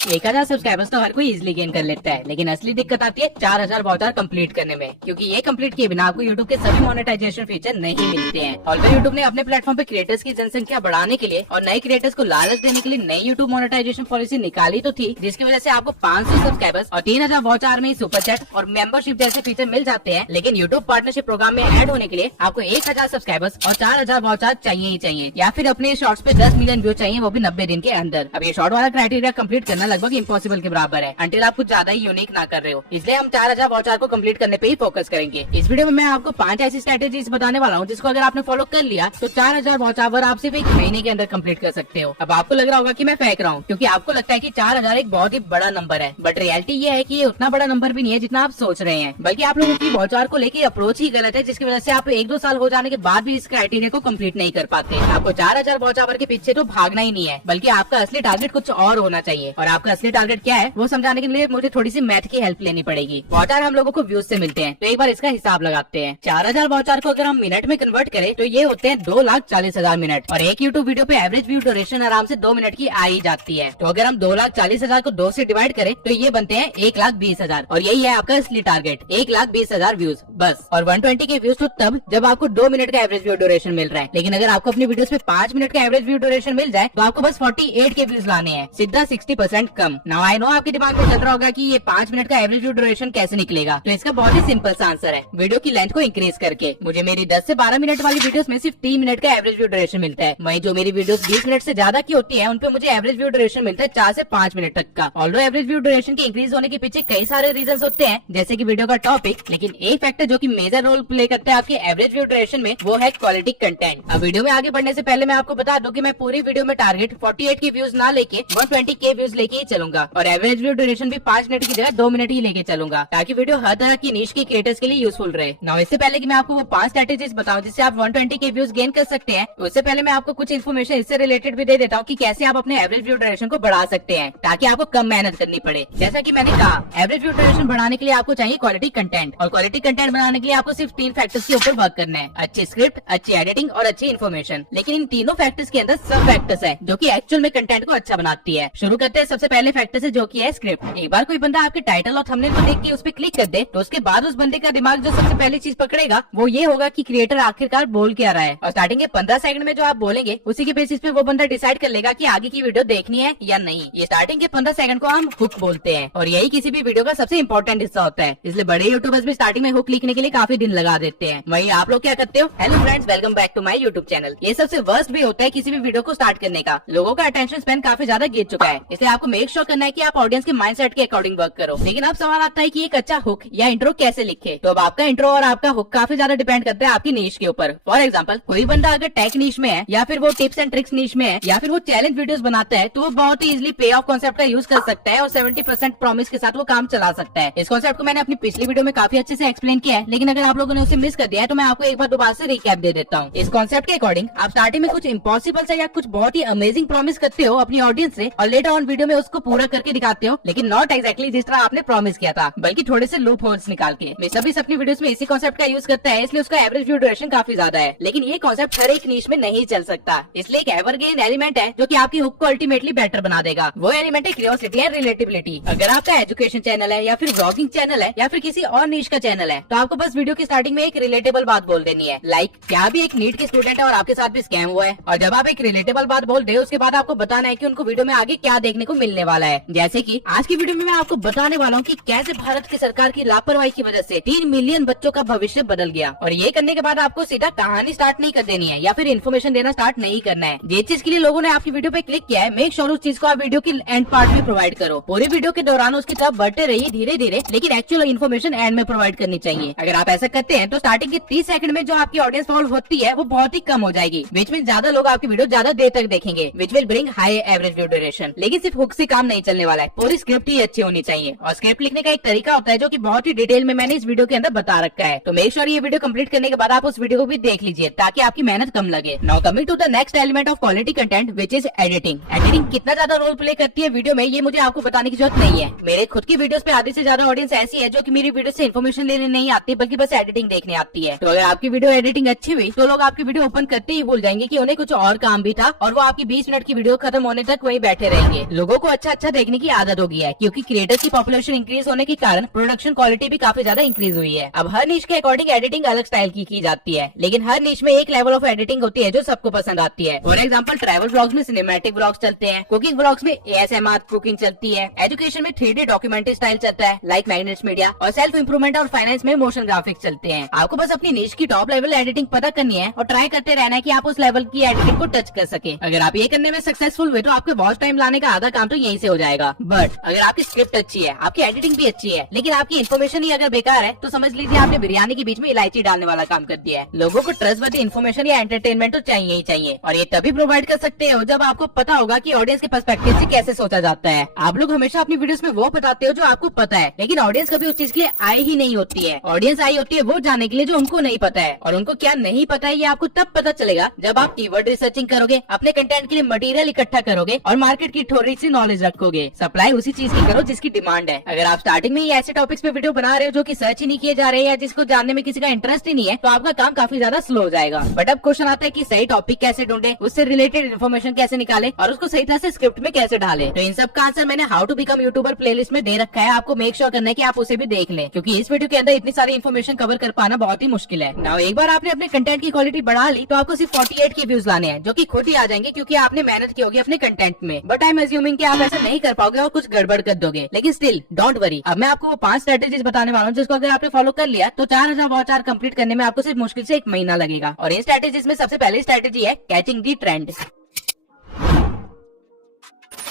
1000 subscribers तो हर कोई easily gain कर लेता है, लेकिन असली दिक्कत आती है 4000 वॉचर कंप्लीट करने में, क्योंकि ये कंप्लीट किए बिना आपको यूट्यूब के सभी मोनेटाइजेशन फीचर नहीं मिलते हैं। ऑल्दो यूट्यूब ने अपने प्लेटफॉर्म पे क्रिएटर्स की जनसंख्या बढ़ाने के लिए और नए क्रिएटर्स को लालच देने के लिए नई यूट्यूब मोनेटाइजेशन पॉलिसी निकाली तो थी, जिसकी वजह से आपको 500 सब्सक्राइबर्स और 3000 वॉचर में सुपर चैट और मेंबरशिप जैसे फीचर मिल जाते हैं। लेकिन यूट्यूब पार्टनरशिप प्रोग्राम में ऐड होने के लिए आपको 1000 सब्सक्राइबर्स और 4000 वॉचर चाहिए ही चाहिए, या फिर अपने शॉर्ट्स पे 10 मिलियन व्यू चाहिए, वो भी 90 दिन के अंदर। अब ये शॉर्ट वाला क्राइटेरिया कंप्लीट करना लगभग इम्पॉसिबल के बराबर है, अंटिल आप कुछ ज्यादा ही यूनिक ना कर रहे हो। इसलिए हम 4000 वॉचर को कंप्लीट करने पे ही फोकस करेंगे। इस वीडियो में मैं आपको 5 ऐसी स्ट्रेटेजीज बताने वाला हूँ, जिसको अगर आपने फॉलो कर लिया तो 4000 वॉचर आप सिर्फ 1 महीने के अंदर कंप्लीट कर सकते हो। अब आपको लग रहा होगा कि मैं फेंक रहा हूँ, क्योंकि आपको लगता है कि 4000 एक बहुत ही बड़ा नंबर है, बट रियलिटी ये है कि ये उतना बड़ा नंबर भी नहीं है जितना आप सोच रहे हैं, बल्कि आप लोगों की वॉचर को लेके अप्रोच ही गलत है, जिसकी वजह से आप 1-2 साल हो जाने के बाद भी इस क्राइटेरिया को कंप्लीट नहीं कर पाते। आपको 4000 वॉचर के पीछे तो भागना ही नहीं है, बल्कि आपका असली टारगेट कुछ और होना चाहिए। और आपका असली टारगेट क्या है वो समझाने के लिए मुझे थोड़ी सी मैथ की हेल्प लेनी पड़ेगी। वॉचर हम लोगों को व्यूज से मिलते हैं, तो एक बार इसका हिसाब लगाते हैं। 4000 वॉचर को अगर हम मिनट में कन्वर्ट करें तो ये होते हैं 2,40,000 मिनट, और एक यूट्यूब वीडियो पे एवरेज व्यू ड्यूरेशन आराम से 2 मिनट की आ ही जाती है। तो अगर हम 2,40,000 को 2 से डिवाइड करें तो ये बनते हैं 1,20,000, और यही है आपका असली टारगेट, 1,20,000 व्यूज बस। और 120 के व्यूज तो तब जब आपको 2 मिनट का एवरेज व्यू ड्यूरेशन मिल रहा है, लेकिन अगर आपको अपनी वीडियोस पे 5 मिनट का एवरेज व्यू ड्यूरेशन मिल जाए तो आपको बस 48 के व्यूज लाने हैं, सीधा 60% कम। नाउ आई नो आपके दिमाग में चल रहा होगा कि ये 5 मिनट का एवरेज व्यू ड्यूरेशन कैसे निकलेगा, तो इसका बहुत ही सिंपल सा आंसर है, वीडियो की लेंथ को इंक्रीज करके। मुझे मेरी 10 से 12 मिनट वाली वीडियोस में सिर्फ 3 मिनट का एवरेज व्यू ड्यूरेशन मिलता है, वहीं जो मेरी वीडियोस 20 मिनट से ज्यादा की होती है उन पे मुझे एवरेज व्यू ड्यूरेशन मिलता है 4 से 5 मिनट तक का। ऑल्दो एवरेज व्यू ड्यूरेशन के इंक्रीज होने के पीछे कई सारे रीजन होते हैं, जैसे की वीडियो का टॉपिक, लेकिन एक फैक्टर जो की मेजर रोल प्ले करता है आपके एवरेज व्यू ड्यूरेशन में, वो है क्वालिटी कंटेंट। अब वीडियो में आगे बढ़ने से पहले मैं आपको बता दूं कि मैं पूरी वीडियो में टारगेट 48 के व्यूज ना लेके 120 के व्यूज लेके ही चलूंगा, और एवरेज व्यू ड्यूरेशन भी 5 मिनट की जगह 2 मिनट ही लेके चलूंगा, ताकि वीडियो हर तरह की नीश के क्रिएटर्स के लिए यूजफुल रहे। नाउ इससे पहले कि मैं आपको वो 5 स्ट्रेटेजीज बताऊं जिससे आप 120 के व्यूज गेन कर सकते हैं, उससे पहले मैं आपको कुछ इन्फॉर्मेशन इससे रिलेटेड भी दे देता हूँ कि कैसे आप अपने एवरेज व्यू ड्यूरेशन को बढ़ा सकते हैं, ताकि आपको कम मेहनत करनी पड़े। जैसा कि मैंने कहा, एवरेज व्यू ड्यूरेशन बढ़ाने के लिए आपको चाहिए क्वालिटी कंटेंट, और क्वालिटी कंटेंट बनाने के लिए आपको सिर्फ 3 फैक्टर्स के ऊपर वर्क करना है, अच्छी स्क्रिप्ट, अच्छी एडिटिंग और अच्छी इन्फॉर्मेशन। लेकिन इन तीनों फैक्टर्स के अंदर सब फैक्टर्स है जो कि एक्चुअल में कंटेंट को अच्छा बनाती है। शुरू करते हैं सबसे पहले फैक्टर से, जो कि है स्क्रिप्ट। एक बार कोई बंदा आपके टाइटल और थंबनेल को देख के उस पर क्लिक कर दे, तो उसके बाद उस बंदे का दिमाग जो सबसे पहली चीज पकड़ेगा वो ये होगा कि क्रिएटर आखिरकार बोल क्या रहा है, और स्टार्टिंग के 15 सेकंड में जो आप बोलेंगे उसी के बेसिस पे वो बंदा डिसाइड कर लेगा कि आगे की वीडियो देखनी है या नहीं। ये स्टार्टिंग के 15 सेकंड को हम हुक बोलते हैं, और यही किसी भी वीडियो का सबसे इंपॉर्टेंट हिस्सा होता है। इसलिए बड़े यूट्यूबर्स भी स्टार्टिंग में हुक लिखने के लिए काफी दिन लगा देते हैं। वहीं आप लोग क्या करते हो? Hello friends, welcome back to my YouTube channel. ये सबसे वर्स्ट भी होता है किसी भी वीडियो को स्टार्ट करने का। लोगों का अटेंशन स्पैन काफी ज्यादा गिर चुका है, इसलिए आपको मेक श्योर करना है कि आप ऑडियंस के माइंडसेट के अकॉर्डिंग वर्क करो। लेकिन अब सवाल आता है कि एक अच्छा हुक या इंट्रो कैसे लिखे, तो अब आपका इंट्रो और आपका हुक काफी ज्यादा डिपेंड करता है आपकी नीश के ऊपर। फॉर एग्जाम्पल, कोई बंदा अगर टेक नीश में है, या फिर वो टिप्स एंड ट्रिक्स नीश में है, या फिर वो चैलेंज वीडियोस बनाता है, तो वो बहुत ही इजीली पे ऑफ कॉन्सेप्ट का यूज कर सकता है और 70% प्रॉमिस के साथ वो काम चला सकता है। इस कॉन्सेप्ट को मैंने अपनी पिछली वीडियो में काफी अच्छे से एक्सप्लेन किया है, लेकिन अगर आप लोगों ने उसे मिस कर दिया है तो मैं आपको एक बार दोबारा से रिकैप दे देता हूँ। इस कॉन्सेप्ट के अकॉर्डिंग आप स्टार्टिंग में कुछ इम्पॉसिबल से या कुछ बहुत ही अमेजिंग प्रॉमिस करते हो अपनी ऑडियंस से, और लेटर ऑन वीडियो में उसको पूरा करके दिखाते हो, लेकिन नॉट एक्जैक्टली जिस तरह आपने प्रॉमिस किया था, बल्कि थोड़े से लूप होल्स निकाल के। मिस्टर बीस्ट अपनी वीडियोस में इसी कॉन्सेप्ट का यूज करता है, इसलिए उसका एवरेज व्यू ड्यूरेशन काफी ज्यादा है। लेकिन ये कॉन्सेप्ट हर एक नीश में नहीं चल सकता, इसलिए एक एवरग्रीन एलिमेंट है जो कि आपकी हुक को अल्टीमेटली बेटर बना देगा। वो एलिमेंट है क्यूरियोसिटी एंड रिलेटेबिलिटी। अगर आपका एजुकेशन चैनल है, या फिर व्लॉगिंग चैनल है, या फिर किसी और नीश का चैनल है, तो आपको बस वीडियो की स्टार्टिंग में एक रिलेटेबल बात बोल देनी है, लाइक क्या भी एक नीट के स्टूडेंट है और आपके साथ भी स्कैम हुआ है। और जब आप एक रिलेटेबल बात बोल दे, उसके बाद आपको बताना है कि उनको वीडियो में आगे क्या देखने को मिलने वाला है। जैसे कि आज की वीडियो में मैं आपको बताने वाला हूँ कि कैसे भारत की सरकार की लापरवाही की वजह से 3 मिलियन बच्चों का भविष्य बदल गया। और ये करने के बाद आपको सीधा कहानी स्टार्ट नहीं कर देनी है, या फिर इन्फॉर्मेशन देना स्टार्ट नहीं करना है। जिस चीज के लिए लोगों ने आपकी वीडियो पे क्लिक किया है, मेक श्योर उस चीज को आप वीडियो की एंड पार्ट में प्रोवाइड करो। पूरी वीडियो के दौरान उसकी तरफ बढ़ते रहिए धीरे धीरे, लेकिन एक्चुअल इन्फॉर्मेशन एंड में प्रोवाइड करनी चाहिए। अगर आप ऐसा करते हैं तो स्टार्टिंग के 30 सेकंड में जो आपकी ऑडियंस फॉलो होती है वो बहुत ही कम हो जाएगी, विच में ज्यादा लोग आपकी वीडियो ज्यादा देर तक देखेंगे, which will bring high average view duration. लेकिन सिर्फ हुक से काम नहीं चलने वाला है, पूरी स्क्रिप्ट ही अच्छी होनी चाहिए। और स्क्रिप्ट लिखने का एक तरीका होता है जो कि बहुत ही डिटेल में मैंने इस वीडियो के अंदर बता रखा है, तो मेक श्योर ये वीडियो कंप्लीट करने के बाद आप उस वीडियो को भी देख लीजिए, ताकि आपकी मेहनत कम लगे। Now coming to the next element of quality content, which is editing. Editing कितना ज्यादा रोल प्ले करती है वीडियो में, ये मुझे आपको बताने की जरूरत नहीं है। मेरे खुद की वीडियोस पे आधे से ज्यादा ऑडियंस ऐसी है जो कि मेरी वीडियो से इन्फॉर्मेशन लेने नहीं आती, बल्कि बस एडिटिंग देखने आती है। तो अगर आपकी वीडियो एडिटिंग अच्छी हुई तो लोग आपकी वीडियो ओपन करते ही भूल जाएंगे कि उन्हें कुछ और काम भी था, और वो आपकी 20 मिनट की वीडियो खत्म होने तक वहीं बैठे रहेंगे। लोगों को अच्छा अच्छा देखने की आदत हो गई है, क्योंकि क्रिएटर्स की पॉपुलेशन इंक्रीज होने के कारण प्रोडक्शन क्वालिटी भी काफी ज्यादा इंक्रीज हुई है। अब हर नीश के अकॉर्डिंग एडिटिंग अलग स्टाइल की जाती है, लेकिन हर नीश में एक लेवल ऑफ एडिटिंग होती है जो सबको पसंद आती है। फॉर एग्जाम्पल ट्रैवल ब्लॉग्स में सिनेमैटिक ब्लॉग्स चलते हैं, कुकिंग ब्लॉग्स में ASMR कुकिंग चलती है, एजुकेशन में 3D डॉक्यूमेंट्री स्टाइल चलता है लाइक मैग्नेट्स मीडिया, और सेल्फ इंप्रूवमेंट और फाइनेंस में मोशन ग्राफिक्स चलते हैं। आपको बस अपनी नीश की टॉप लेवल एडिटिंग पता करनी है और ट्राई करते रहना है कि आप उस लेवल की एडिटिंग को टच कर सके। अगर आप ये करने में सक्सेसफुल हुए तो आपके वॉच टाइम लाने का आधा काम तो यहीं से हो जाएगा। बट अगर आपकी स्क्रिप्ट अच्छी है, आपकी एडिटिंग भी अच्छी है, लेकिन आपकी इन्फॉर्मेशन ही अगर बेकार है, तो समझ लीजिए आपने बिरयानी के बीच में इलायची डालने वाला काम कर दिया है। लोगों को ट्रस्टवर्दी इन्फॉर्मेशन या एंटरटेनमेंट तो चाहिए ही चाहिए, और ये तभी प्रोवाइड कर सकते हो जब आपको पता होगा कि ऑडियंस के पर्सपेक्टिव से कैसे सोचा जाता है। आप लोग हमेशा अपनी वीडियोस में वो बताते हो जो आपको पता है, लेकिन ऑडियंस कभी उस चीज के लिए आई ही नहीं होती है। ऑडियंस आई होती है वो जानने के लिए जो उनको नहीं पता है, और उनको क्या नहीं पता है ये आपको तब पता चलेगा जब आप कीवर्ड रिसर्चिंग करोगे, अपने कंटेंट के लिए मटेरियल इकट्ठा करोगे और मार्केट की थोड़ी सी नॉलेज रखोगे। सप्लाई उसी चीज की करो जिसकी डिमांड है। अगर आप स्टार्टिंग में ही ऐसे टॉपिक्स पे वीडियो बना रहे हो जो कि सर्च ही नहीं किए जा रहे हैं या जिसको जानने में किसी का इंटरेस्ट ही नहीं है, तो आपका काम काफी ज्यादा स्लो हो जाएगा। बट अब क्वेश्चन आता है कि सही टॉपिक कैसे ढूंढे, उससे रिलेटेड इन्फॉर्मेशन कैसे निकाले और उसको सही तरह से स्क्रिप्ट में कैसे डाले। तो इन सब का आंसर मैंने how to become YouTuber playlist में दे रखा है। आपको मेक श्योर करना है कि आप उसे भी देख लें, क्योंकि इस वीडियो के अंदर इतनी सारी इन्फॉर्मेशन कवर कर पाना बहुत ही मुश्किल है। नाउ एक बार आपने अपने कंटेंट की क्वालिटी बढ़ा ली तो आपको सिर्फ 48 के व्यूज लाने हैं, जो कि खुद ही आ जाएंगे क्योंकि आपने मेहनत की होगी अपने कंटेंट में। बट आई एम अज्यूमिंग कि आप ऐसा नहीं कर पाओगे और कुछ गड़बड़ कर दोगे, लेकिन स्टिल डोंट वरी। अब मैं आपको वो 5 स्ट्रेटेजीज बताने वाला हूँ जिसको अगर आपने फॉलो कर लिया तो 4000 वॉच आवर कंप्लीट करने में आपको सिर्फ मुश्किल से 1 महीना लगेगा। और इन स्ट्रेटेजीज में सबसे पहली स्ट्रेटेजी है कैचिंग दी ट्रेंड।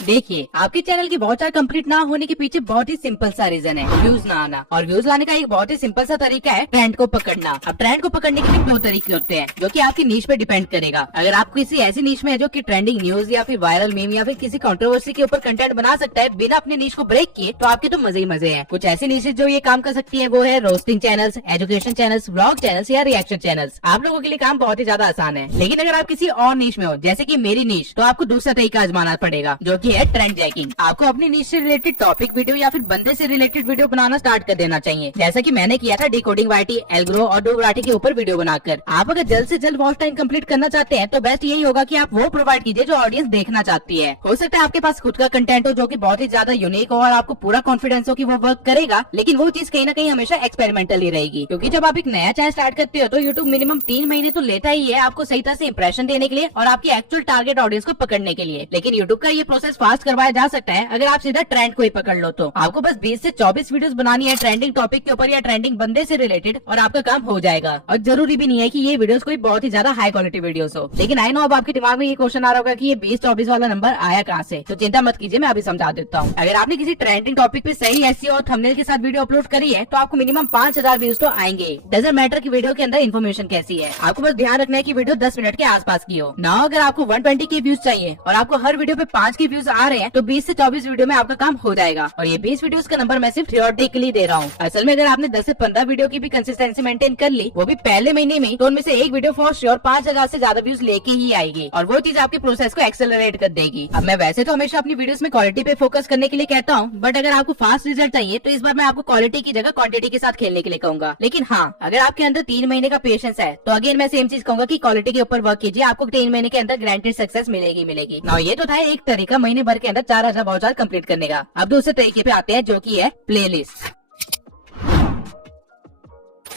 देखिए, आपके चैनल की वॉच आवर कंप्लीट ना होने के पीछे बहुत ही सिंपल सा रीजन है, व्यूज ना आना। और व्यूज लाने का एक बहुत ही सिंपल सा तरीका है ट्रेंड को पकड़ना। अब ट्रेंड को पकड़ने के लिए 2 तरीके होते हैं, जो कि आपकी नीश पे डिपेंड करेगा। अगर आप किसी ऐसी नीश में है जो कि ट्रेंडिंग न्यूज या फिर वायरल मीम या फिर किसी कंट्रोवर्सी के ऊपर कंटेंट बना सकता है बिना अपनी नीश को ब्रेक किए, तो आपके तो मजे ही मजे हैं। कुछ ऐसी नीशेस जो ये काम कर सकती है वो है roasting channels, education channels, vlog channels या रिएक्शन चैनल्स। आप लोगों के लिए काम बहुत ही ज्यादा आसान है। लेकिन अगर आप किसी और नीश में हो, जैसे की मेरी नीश, तो आपको दूसरा तरीका आजमाना पड़ेगा, जो की है ट्रेंड जैकिंग। आपको अपनी नीश से रिलेटेड टॉपिक वीडियो या फिर बंदे से रिलेटेड वीडियो बनाना स्टार्ट कर देना चाहिए, जैसा कि मैंने किया था डिकोडिंग YT, एल्ग्रो और डोगराठी के ऊपर वीडियो बनाकर। आप अगर जल्द से जल्द वॉच टाइम कंप्लीट करना चाहते हैं तो बेस्ट यही होगा कि आप वो प्रोवाइड कीजिए जो ऑडियंस देखना चाहती है। हो सकता है आपके पास खुद का कंटेंट हो जो कि बहुत ही ज्यादा यूनिक हो और आपको पूरा कॉन्फिडेंस हो कि वो वर्क करेगा, लेकिन वो चीज कहीं ना कहीं हमेशा एक्सपेरिमेंटल ही रहेगी। क्योंकि जब आप एक नया चैनल स्टार्ट करते हो तो यूट्यूब मिनिमम 3 महीने तो लेता ही है आपको सही तरह से इंप्रेशन देने के लिए और आपकी एक्चुअल टारगेट ऑडियंस को पकड़ने के लिए। लेकिन यूट्यूब का ये प्रोसेस फास्ट करवाया जा सकता है अगर आप सीधा ट्रेंड को ही पकड़ लो। तो आपको बस 20 से 24 वीडियोस बनानी है ट्रेंडिंग टॉपिक के ऊपर या ट्रेंडिंग बंदे से रिलेटेड, और आपका काम हो जाएगा। और जरूरी भी नहीं है कि ये वीडियोस कोई बहुत ही ज्यादा हाई क्वालिटी वीडियोस हो। लेकिन आई नो अब आपके दिमाग में ये क्वेश्चन आ रहा होगा कि ये 20-24 वाला नंबर आया कहाँ से, तो चिंता मत कीजिए, मैं अभी समझा देता हूँ। अगर आपने किसी ट्रेंडिंग टॉपिक पे सही एसईओ और थंबनेल के साथ वीडियो अपलोड करी है तो आपको मिनिमम 5000 व्यूज तो आएंगे। डजंट मैटर की वीडियो के अंदर इन्फॉर्मेशन कैसी है, आपको बस ध्यान रखना है कि वीडियो 10 मिनट के आसपास की हो ना। अगर आपको 120 के व्यूज चाहिए और आपको हर वीडियो पे 5 के व्यूज आ रहे हैं तो 20 से 24 वीडियो में आपका काम हो जाएगा। और ये 20 वीडियोस का नंबर मैं सिर्फ थियोरेटिकली दे रहा हूँ। असल में अगर आपने 10 से 15 वीडियो की भी कंसिस्टेंसी मेंटेन कर ली, वो भी पहले महीने में, तो उनमें से एक वीडियो फॉर श्योर 5000 से ज्यादा व्यूज लेके ही आएगी और वो चीज आपके प्रोसेस को एक्सेलरेट कर देगी। अब मैं वैसे तो हमेशा अपनी वीडियोस में क्वालिटी पे फोकस करने के लिए कहता हूँ, बट अगर आपको फास्ट रिजल्ट चाहिए तो इस बार मैं आपको क्वालिटी की जगह क्वांटिटी के साथ खेलने के लिए कहूंगा। लेकिन हाँ, अगर आपके अंदर 3 महीने का पेशेंस है तो अगेन मैं सेम चीज कहूंगा कि क्वालिटी के ऊपर वर्क कीजिए, आपको 3 महीने के अंदर गारंटेड सक्सेस मिलेगी। ना ये तो था एक तरीका महीने भर के अंदर 4000 वॉच आवर कंप्लीट करने का। अब दूसरे तरीके पे आते हैं जो कि है प्लेलिस्ट।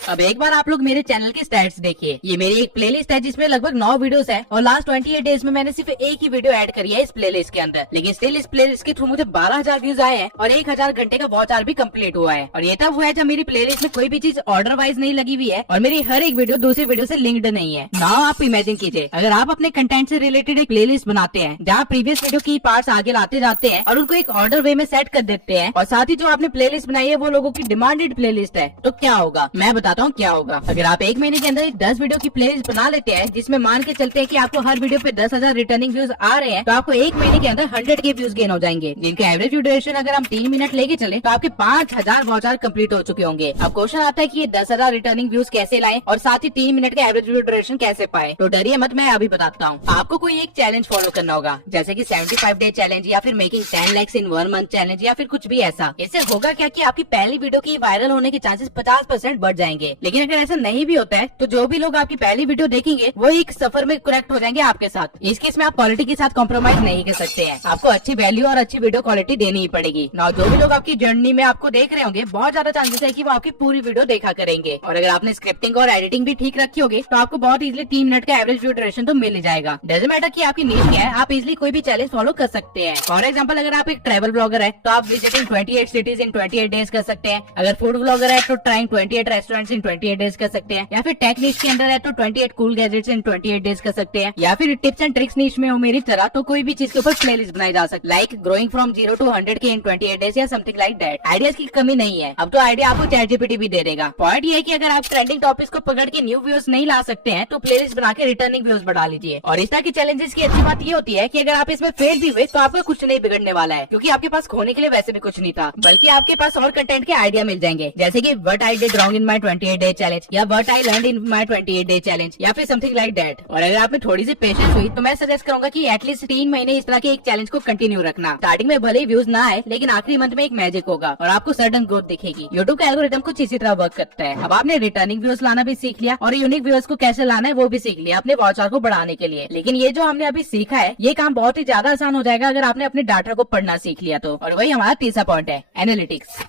अब एक बार आप लोग मेरे चैनल के स्टैट्स देखिए। ये मेरी एक प्लेलिस्ट है जिसमें लगभग 9 वीडियोस है और लास्ट 28 डेज में मैंने सिर्फ एक ही वीडियो ऐड करी है इस प्लेलिस्ट के अंदर। लेकिन स्टिल इस प्लेलिस्ट के थ्रू मुझे 12000 व्यूज आए हैं और 1000 घंटे का वॉच आवर भी कंप्लीट हुआ है। और ये तब हुआ है जब मेरी प्लेलिस्ट में कोई भी चीज ऑर्डर वाइज नहीं लगी हुई है और मेरी हर एक वीडियो दूसरी वीडियो से लिंक्ड नहीं है। ना आप इमेजिन कीजिए, अगर आप अपने कंटेंट से रिलेटेड एक प्लेलिस्ट बनाते हैं जहाँ प्रीवियस वीडियो की पार्ट्स आगे लाते जाते हैं और उनको एक ऑर्डर वे में सेट कर देते हैं, और साथ ही जो आपने प्लेलिस्ट बनाई है वो लोगों की डिमांडेड प्लेलिस्ट है, तो क्या होगा मैं बताता हूँ क्या होगा। अगर आप एक महीने के अंदर 10 वीडियो की प्लेलिस्ट बना लेते हैं जिसमें मान के चलते हैं कि आपको हर वीडियो पे 10,000 रिटर्निंग व्यूज आ रहे हैं, तो आपको एक महीने के अंदर 100 के व्यूज गेन हो जाएंगे, जिनके एवरेज व्यू ड्यूरेशन अगर हम 3 मिनट लेके चले तो आपके 5000 वॉच आवर कंप्लीट हो चुके होंगे। अब क्वेश्चन आता है कि ये 10,000 रिटर्निंग व्यूज कैसे लाएं और साथ ही 3 मिनट का एवरेज व्यू ड्यूरेशन कैसे पाए। तो डरिए मत, मैं अभी बताता हूँ। आपको कोई एक चैलेंज फॉलो करना होगा, जैसे कि 75 डे चैलेंज या फिर making 10 lakhs in 1 month challenge या फिर कुछ भी ऐसा। इससे होगा क्या कि आपकी पहली वीडियो की वायरल होने के चांसेस 50% बढ़ जाएंगे जाएंगे। लेकिन अगर ऐसा नहीं भी होता है तो जो भी लोग आपकी पहली वीडियो देखेंगे वो एक सफर में कनेक्ट हो जाएंगे आपके साथ। इस केस में आप क्वालिटी के साथ कॉम्प्रोमाइज नहीं कर सकते हैं, आपको अच्छी वैल्यू और अच्छी वीडियो क्वालिटी देनी ही पड़ेगी ना। जो भी लोग आपकी जर्नी में आपको देख रहे होंगे बहुत ज्यादा चांसेस है कि वो आपकी पूरी वीडियो देखा करेंगे। और अगर आपने स्क्रिप्टिंग और एडिटिंग भी ठीक रखी होगी तो आपको बहुत इजीली 3 मिनट का एवरेज वीडियो ड्यूरेशन तो मिल ही जाएगा। डजंट मैटर कि आपकी नीश क्या है, आप इजीली कोई भी चैलेंज फॉलो कर सकते हैं। फॉर एग्जांपल अगर आप एक ट्रैवल ब्लॉगर है तो आप विजिटिंग 28 सिटीज इन 28 डेज कर सकते हैं। अगर फूड ब्लॉगर है तो ट्राइंग 28 रेस्टोरेंट्स इन 28 डेज कर सकते हैं। या फिर टेक नीश के अंदर है तो 28 कूल गैजेट्स इन 28 डेज कर सकते हैं। या फिर टिप्स एंड ट्रिक्स नीश में हो मेरी तरह तो कोई भी चीज के ऊपर प्लेलिस्ट बनाई जा सकती है, like growing from 0 to 100K in 28 days या समथिंग लाइक दैट। आइडियाज की कमी नहीं है, अब तो आइडिया आपको ChatGPT भी दे देगा। पॉइंट ये है कि अगर आप ट्रेंडिंग टॉपिक्स को पकड़ के न्यू व्यूज नहीं ला सकते हैं तो प्लेलिस्ट बना के रिटर्निंग व्यूज बढ़ा लीजिए। और इस तरह की चैलेंजेस की अच्छी बात ये होती है कि अगर आप इसमें फेल भी हुए तो आपका कुछ नहीं बिगड़ने वाला है, क्योंकि आपके पास खोने के लिए वैसे भी कुछ नहीं था, बल्कि आपके पास और कंटेंट के आइडिया मिल जाएंगे, जैसे कि what I did wrong in my 28 day challenge या what I learned in my 28 day challenge या फिर समथिंग लाइक दैट। और अगर आप में थोड़ी सी पेशेंस हुई तो मैं सजेस्ट करूंगा कि एटलीस्ट 3 महीने इस तरह के एक चैलेंज को कंटिन्यू रखना। स्टार्टिंग में भले ही व्यूज ना आए लेकिन आखिरी मंथ में एक मैजिक होगा और आपको सडन ग्रोथ दिखेगी। यूट्यूब का एल्गोरिथम कुछ इसी तरह वर्क करता है। अब आपने रिटर्निंग व्यूज लाना भी सीख लिया और यूनिक व्यूज को कैसे लाना है वो भी सीख लिया अपने वॉच आवर को बढ़ाने के लिए। लेकिन ये जो हमने अभी सीखा है ये काम बहुत ही ज्यादा आसान हो जाएगा अगर आपने अपने डाटा को पढ़ना सीख लिया तो। और वही हमारा तीसरा पॉइंट है, एनालिटिक्स।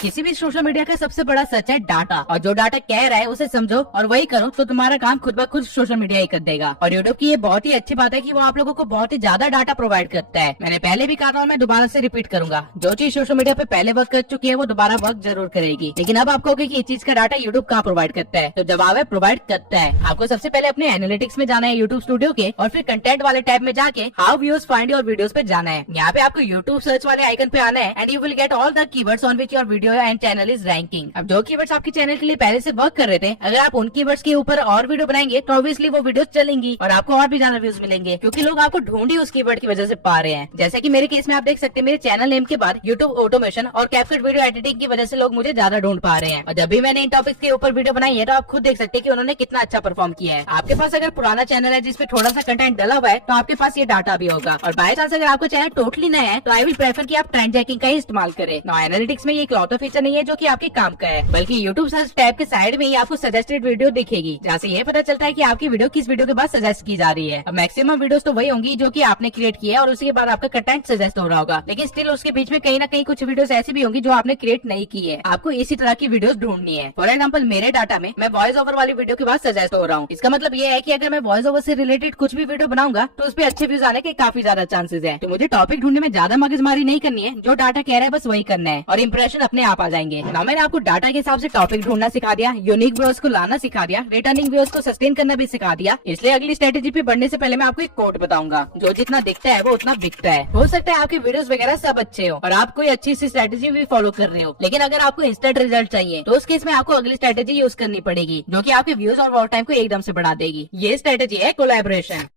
किसी भी सोशल मीडिया का सबसे बड़ा सच है डाटा, और जो डाटा कह रहा है उसे समझो और वही करो तो तुम्हारा काम खुद ब खुद सोशल मीडिया ही कर देगा। और यूट्यूब की ये बहुत ही अच्छी बात है कि वो आप लोगों को बहुत ही ज्यादा डाटा प्रोवाइड करता है। मैंने पहले भी कहा था और मैं दोबारा से रिपीट करूंगा, जो चीज सोशल मीडिया पे पहले वर्क कर चुकी है वो दोबारा वर्क जरूर करेगी। लेकिन अब आप कहोगे कि इस चीज का डाटा यूट्यूब कहाँ प्रोवाइड करता है, तो जवाब है प्रोवाइड करता है। आपको सबसे पहले अपने एनालिटिक्स में जाना है यूट्यूब स्टूडियो के, और फिर कंटेंट वाले टैब में जाके how viewers find your videos पे जाना है। यहाँ पे आपको यूट्यूब सर्च वाले आइकन पे आना है and you will get all the keywords on which your video and channel is ranking. अब जो कीवर्ड्स आपके चैनल के लिए पहले से वर्क कर रहे थे, अगर आप उन कीवर्ड्स के ऊपर और वीडियो बनाएंगे तो ऑब्वियसली वो वीडियोस चलेंगी और आपको और भी ज्यादा व्यूज मिलेंगे, क्योंकि लोग आपको ढूंढ ही उस कीवर्ड की वजह से पा रहे हैं। जैसे कि मेरे केस में आप देख सकते हैं, मेरे चैनल नेम के बाद यूट्यूब ऑटोमेशन और कैपकट वीडियो एडिटिंग की वजह से लोग मुझे ज्यादा ढूंढ पा रहे हैं। और जब भी मैंने इन टॉपिक्स के ऊपर वीडियो बनाई है तो आप खुद देख सकते हैं कि उन्होंने कितना अच्छा परफॉर्म किया है। आपके पास अगर पुराना चैनल है जिसपे थोड़ा सा कंटेंट डला हुआ है तो आपके पास ये डाटा भी होगा। और बाय चांस अगर आपका चैनल टोटली नया है तो आई विल प्रेफर कि आप ट्रेंड जैकिंग का ही इस्तेमाल करें। एनालिटिक्स में ये इकलौता फीचर नहीं है जो कि आपके काम का है, बल्कि यूट्यूब सर्च टैब के साइड में ही आपको सजेस्टेड वीडियो दिखेगी, जहाँ से ये पता चलता है कि आपकी वीडियो किस वीडियो के बाद सजेस्ट की जा रही है। अब मैक्सिमम वीडियोस तो वही होंगी जो कि आपने क्रिएट किया है और उसके बाद आपका कंटेंट सजेस्ट हो रहा होगा, लेकिन स्टिल उसके बीच में कहीं ना कहीं कुछ वीडियोस ऐसी भी होंगी जो आपने क्रिएट नहीं की है। आपको इसी तरह की वीडियोस ढूंढनी है। फॉर एग्जाम्पल मेरे डाटा में मैं वॉइस ओवर वाली वीडियो के बाद सजेस्ट हो रहा हूँ। इसका मतलब ये है कि अगर मैं वॉइस ओवर से रिलेटेड कुछ भी वीडियो बनाऊंगा तो उस पर अच्छे व्यूज आने के काफी ज्यादा चांसेस है। तो मुझे टॉपिक ढूंढने में ज्यादा मगजमारी नहीं करनी है, जो डाटा कह रहा है बस वही करना है और इंप्रेशन अपने आप आ जाएंगे। ना मैंने आपको डाटा के हिसाब से टॉपिक ढूंढना सिखा दिया, यूनिक व्यूअर्स को लाना सिखा दिया, रिटर्निंग व्यूअर्स को सस्टेन करना भी सिखा दिया। इसलिए अगली स्ट्रेटेजी पे बढ़ने से पहले मैं आपको एक कोट बताऊंगा, जो जितना दिखता है वो उतना बिकता है। हो सकता है आपके वीडियोस वगैरह सब अच्छे हो और आप कोई अच्छी सी स्ट्रेटेजी भी फॉलो कर रहे हो, लेकिन अगर आपको इंस्टेंट रिजल्ट चाहिए तो उस केस में आपको अगली स्ट्रेटेजी यूज करनी पड़ेगी, जो कि आपके व्यूज और वॉच टाइम को एकदम से बढ़ा देगी। ये स्ट्रेटेजी है कोलैबोरेशन।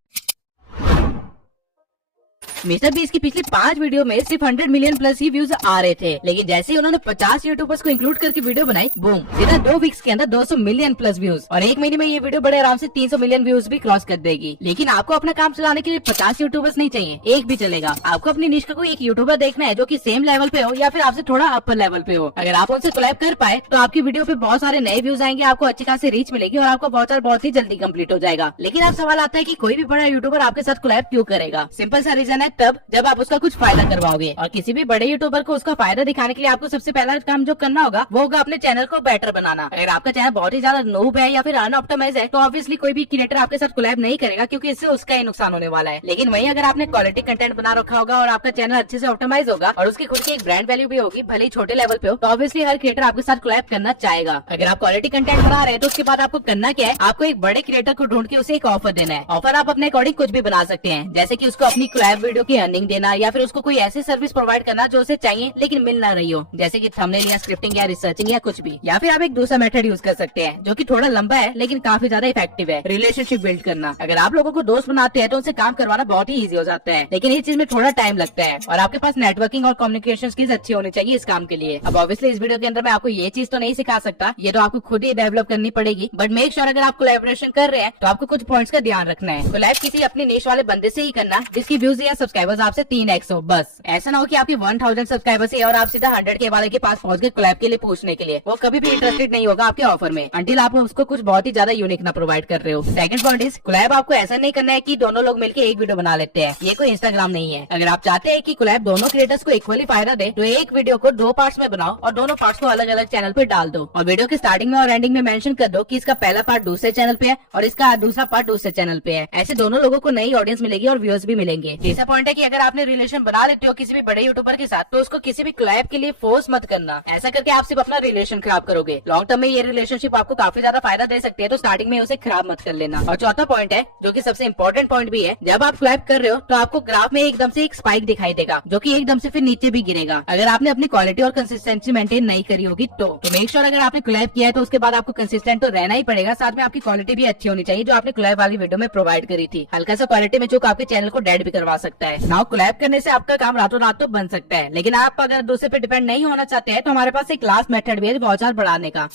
मिस्टर बीस्ट की पिछली 5 वीडियो में सिर्फ 100 मिलियन प्लस ही व्यूज आ रहे थे, लेकिन जैसे ही उन्होंने 50 यूट्यूबर्स को इंक्लूड करके वीडियो बनाई, बूम, सीधा 2 वीक्स के अंदर 200 मिलियन प्लस व्यूज, और 1 महीने में ये वीडियो बड़े आराम से 300 मिलियन व्यूज भी क्रॉस कर देगी। लेकिन आपको अपना काम चलाने के लिए 50 यूट्यूबर्स नहीं चाहिए, एक भी चलेगा। आपको अपनी निश का कोई एक यूट्यूबर देखना है जो कि सेम लेवल पे हो या फिर आपसे थोड़ा अपर लेवल पे हो। अगर आप उनसे कोलैब कर पाए तो आपकी वीडियो पे बहुत सारे नए व्यूज आएंगे, आपको अच्छी खासी रीच मिलेगी और आपका वॉच आवर बहुत ही जल्दी कंप्लीट हो जाएगा। लेकिन अब सवाल आता है कि कोई भी बड़ा यूट्यूबर आपके साथ कोलैब क्यों करेगा? सिंपल सा रीजन है, तब जब आप उसका कुछ फायदा करवाओगे। और किसी भी बड़े यूट्यूबर को उसका फायदा दिखाने के लिए आपको सबसे पहला काम जो करना होगा वो होगा अपने चैनल को बेटर बनाना। अगर आपका चैनल बहुत ही ज्यादा नूब है या फिर अनऑप्टिमाइज है तो ऑब्वियसली कोई भी क्रिएटर आपके साथ कोलैब नहीं करेगा, क्योंकि इससे उसका ही नुकसान होने वाला है। लेकिन वहीं अगर आपने क्वालिटी कंटेंट बना रखा होगा और आपका चैनल अच्छे से ऑप्टिमाइज होगा और उसकी खुद की एक ब्रांड वैल्यू भी होगी, भले ही छोटे लेवल पे हो, तो ऑब्वियसली हर क्रिएटर आपके साथ कोलैब करना चाहेगा। अगर आप क्वालिटी कंटेंट बना रहे हैं तो उसके बाद आपको करना क्या है, आपको एक बड़े क्रिएटर को ढूंढ के उसे एक ऑफर देना है। ऑफर आप अपने अकॉर्डिंग कुछ भी बना सकते हैं, जैसे कि उसको अपनी कोलैब वीडियो की अर्निंग देना या फिर उसको कोई ऐसी सर्विस प्रोवाइड करना जो उसे चाहिए लेकिन मिल ना रही हो, जैसे कि थंबनेल या स्क्रिप्टिंग या रिसर्चिंग या कुछ भी। या फिर आप एक दूसरा मेथड यूज कर सकते हैं जो कि थोड़ा लंबा है लेकिन काफी ज्यादा इफेक्टिव है, रिलेशनशिप बिल्ड करना। अगर आप लोगों को दोस्त बनाते हैं तो उनसे काम करवाना बहुत ही इजी हो जाता है, लेकिन इस चीज में थोड़ा टाइम लगता है और आपके पास नेटवर्किंग और कम्युनिकेशन स्किल्स अच्छी होनी चाहिए इस काम के लिए। अब ऑब्वियसली इस वीडियो के अंदर मैं आपको ये चीज तो नहीं सिखा सकता, ये तो आपको खुद ही डेवलप करनी पड़ेगी, बट मेक श्योर अगर आप कोलैबोरेशन कर रहे हैं तो आपको कुछ पॉइंट्स का ध्यान रखना है। कोलैब किसी अपनी निश वाले बंदे से ही करना जिसकी व्यूज या सब्सक्राइब सब्सक्राइबर्स आपसे 3x हो। बस ऐसा ना हो कि आपकी 1000 सब्सक्राइबर्स है और आप सीधा 100K वाले के पास पहुंच गए कोलैब के लिए पूछने के लिए। वो कभी भी इंटरेस्टेड नहीं होगा आपके ऑफर में अंटिल आप उसको कुछ बहुत ही ज्यादा यूनिक ना प्रोवाइड कर रहे हो। सेकंड पॉइंट इज कोलैब आपको ऐसा नहीं करना है कि दोनों लोग मिलकर एक वीडियो बना लेते हैं। ये कोई इंस्टाग्राम नहीं है। अगर आप चाहते हैं कि कोलैब दोनों क्रिएटर्स को इक्वली फायदा दे तो एक वीडियो को 2 पार्ट्स में बनाओ और दोनों पार्ट्स को अलग अलग चैनल पे डाल दो और वीडियो के स्टार्टिंग में और एंडिंग में मेंशन कर दो कि इसका पहला पार्ट दूसरे चैनल पे है और इसका दूसरा पार्ट दूसरे चैनल पे है। ऐसे दोनों लोगों को नई ऑडियंस मिलेगी और व्यूअर्स भी मिलेंगे। तीसरा पॉइंट है कि अगर आपने रिलेशन बना लेते हो किसी भी बड़े यूट्यूबर के साथ तो उसको किसी भी कोलैब के लिए फोर्स मत करना। ऐसा करके आप सिर्फ अपना रिलेशन खराब करोगे। लॉन्ग टर्म में ये रिलेशनशिप आपको काफी ज्यादा फायदा दे सकती है, तो स्टार्टिंग में उसे खराब मत कर लेना। और चौथा पॉइंट है जो कि सबसे इंपॉर्टेंट पॉइंट भी है, जब आप कोलैब कर रहे हो तो आपको ग्राफ में एकदम से एक स्पाइक दिखाई देगा जो कि एकदम से फिर नीचे भी गिरेगा। अगर आपने अपनी क्वालिटी और कंसिस्टेंसी मेंटेन नहीं करी होगी तो मेक श्योर अगर आपने कोलैब किया है तो उसके बाद आपको कंसिस्टेंट तो रहना ही पड़ेगा। साथ में आपकी क्वालिटी भी अच्छी होनी चाहिए जो आपने कोलैब वाली वीडियो में प्रोवाइड करी थी। हल्का सा क्वालिटी में चूक आपके चैनल को डेड भी करवा सकता है। नाउ कोलैब करने से आपका काम रातों रात तो बन सकता है, लेकिन आप अगर दूसरे पे डिपेंड नहीं होना चाहते हैं तो हमारे पास एक लास्ट मेथड भी है वाउचर बढ़ाने का।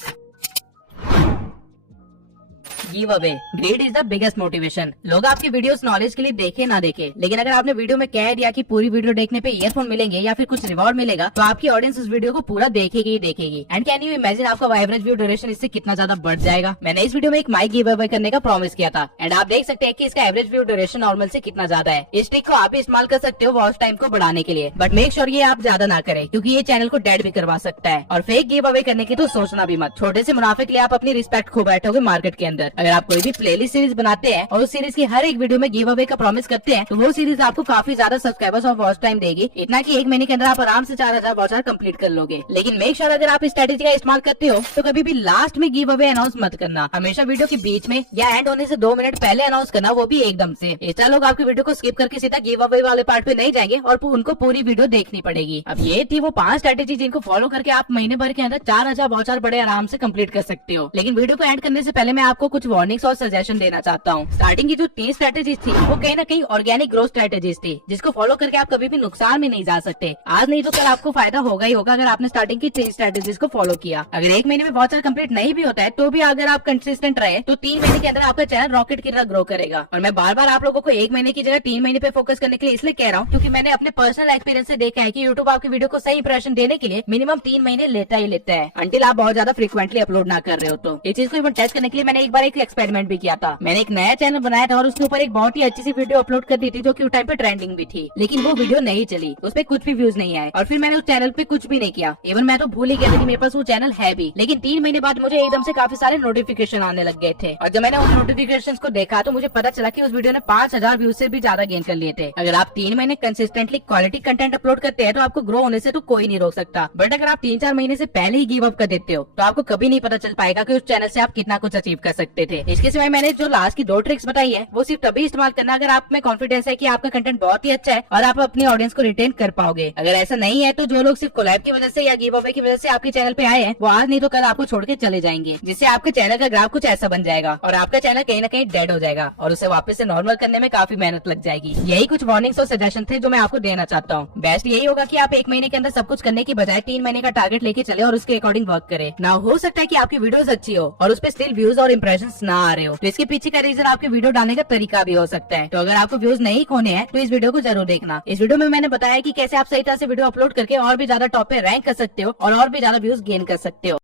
Give away. Grade is the biggest motivation. लोग आपकी वीडियोस नॉलेज के लिए देखे ना देखे, लेकिन अगर आपने वीडियो में कह दिया कि पूरी वीडियो देखने पे ईयरफोन मिलेंगे या फिर कुछ रिवॉर्ड मिलेगा तो आपकी ऑडियंस उस वीडियो को पूरा देखेगी ही देखेगी। एंड कैन यू इमेजिन आपका एवरेज व्यू ड्यूरेशन इससे कितना ज्यादा बढ़ जाएगा। मैंने इस वीडियो में एक माइक गिव अवे करने का प्रॉमिस किया था एंड आप देख सकते हैं कि इसका एवरेज व्यू ड्यूरेशन नॉर्मल से कितना ज्यादा है। इस ट्रिक को आप भी इस्तेमाल कर सकते हो वॉच टाइम को बढ़ाने के लिए, बट मेक श्योर ये आप ज्यादा ना करें क्योंकि ये चैनल को डेड भी करवा सकता है। और फेक गिव अवे करने की तो सोचना भी मत। छोटे से मुनाफे के लिए आप अपनी रिस्पेक्ट खो बैठोगे मार्केट के अंदर। अगर आप कोई भी प्लेलिस्ट सीरीज बनाते हैं और उस सीरीज की हर एक वीडियो में गिव अवे का प्रॉमिस करते हैं तो वो सीरीज आपको काफी ज्यादा सब्सक्राइबर्स और वॉच टाइम देगी, इतना कि 1 महीने के अंदर आप आराम से 4000 वॉच आवर कंप्लीट कर लोगे। लेकिन मेक श्योर अगर आप इस स्ट्रेटेजी का इस्तेमाल करते हो तो कभी भी लास्ट में गिव अवे अनाउंस मत करना। हमेशा वीडियो के बीच में या एंड होने से 2 मिनट पहले अनाउंस करना, वो भी एकदम से। इंस्टा लोग आपकी वीडियो को स्किप करके सीधा गिव अवे वाले पार्ट पे नहीं जाएंगे और उनको पूरी वीडियो देखनी पड़ेगी। अब ये थी वो 5 स्ट्रेटेजी जिनको फॉलो करके आप महीने भर के अंदर 4000 वॉच आवर बड़े आराम से कंप्लीट कर सकते हो। लेकिन वीडियो को एंड करने से पहले मैं आपको कुछ वार्निंग्स और सजेशन देना चाहता हूँ। स्टार्टिंग की जो 3 स्ट्रेटेजीज थी वो कहीं ना कहीं ऑर्गेनिक ग्रोथ स्ट्रेटेजीज थी जिसको फॉलो करके आप कभी भी नुकसान में नहीं जा सकते। आज नहीं तो कल आपको फायदा होगा ही होगा अगर आपने स्टार्टिंग की 3 स्ट्रेटेजीज को फॉलो किया। अगर 1 महीने में वॉच आवर कंप्लीट नहीं भी होता है तो भी अगर आप कंसिस्टेंट रहे तो 3 महीने के अंदर आपका चैनल रॉकेट की तरह ग्रो करेगा। और मैं बार बार आप लोगों को 1 महीने की जगह 3 महीने पे फोकस करने के लिए इसलिए कह रहा हूँ क्योंकि मैंने अपने पर्सनल एक्सपीरियंस से देखा है कि यूट्यूब आपकी वीडियो को सही इंप्रेशन देने के लिए मिनिमम 3 महीने लेता ही लेता है, अंटिल आप बहुत ज्यादा फ्रीक्वेंटली अपलोड ना कर रहे हो। तो इस चीज को टेस्ट करने के लिए मैंने एक बार एक एक्सपेरिमेंट भी किया था। मैंने एक नया चैनल बनाया था और उसके ऊपर एक बहुत ही अच्छी सी वीडियो अपलोड कर दी थी जो कि उस टाइम पे ट्रेंडिंग भी थी, लेकिन वो वीडियो नहीं चली, उस पे कुछ भी व्यूज नहीं आए और फिर मैंने उस चैनल पे कुछ भी नहीं किया। इवन मैं तो भूल ही गया था कि मेरे पास वो चैनल है भी। लेकिन 3 महीने बाद मुझे एकदम से काफी सारे नोटिफिकेशन आने लग गए थे और जब मैंने उन नोटिफिकेशन को देखा तो मुझे पता चला कि उस वीडियो ने 5000 व्यूज से भी ज्यादा गेन कर लिए थे। अगर आप 3 महीने कंसिस्टेंटली क्वालिटी कंटेंट अपलोड करते हैं तो आपको ग्रो होने से तो कोई नहीं रोक सकता, बट अगर आप 3-4 महीने से पहले ही गिव अप कर देते हो तो आपको कभी नहीं पता चल पाएगा कि उस चैनल से आप कितना कुछ अचीव कर सकते थे। इसके सिवाय मैंने जो लास्ट की 2 ट्रिक्स बताई है वो सिर्फ तभी इस्तेमाल करना अगर आप में कॉन्फिडेंस है कि आपका कंटेंट बहुत ही अच्छा है और आप अपनी ऑडियंस को रिटेन कर पाओगे। अगर ऐसा नहीं है तो जो लोग सिर्फ कोलैब की वजह से या गिव अवे की वजह से आपके चैनल पे आए हैं वो आज नहीं तो कल आपको छोड़ के चले जाएंगे, जिससे आपके चैनल का ग्राफ कुछ ऐसा बन जाएगा और आपका चैनल कहीं ना कहीं डेड हो जाएगा और उसे वापस से नॉर्मल करने में काफी मेहनत लग जाएगी। यही कुछ वार्निंग्स और सजेशन थे जो मैं आपको देना चाहता हूँ। बेस्ट यही होगा कि आप 1 महीने के अंदर सब कुछ करने की बजाय 3 महीने का टारगेट लेके चले और उसके अकॉर्डिंग वर्क करे। ना हो सकता है कि आपकी वीडियोस अच्छी हो और उस पर स्टिल व्यूज और इंप्रेशंस ना आ रहे हो, तो इसके पीछे का रीजन आपके वीडियो डालने का तरीका भी हो सकता है। तो अगर आपको व्यूज नहीं खोने हैं तो इस वीडियो को जरूर देखना। इस वीडियो में मैंने बताया कि कैसे आप सही तरह से वीडियो अपलोड करके और भी ज्यादा टॉप पे रैंक कर सकते हो और भी ज्यादा व्यूज गेन कर सकते हो।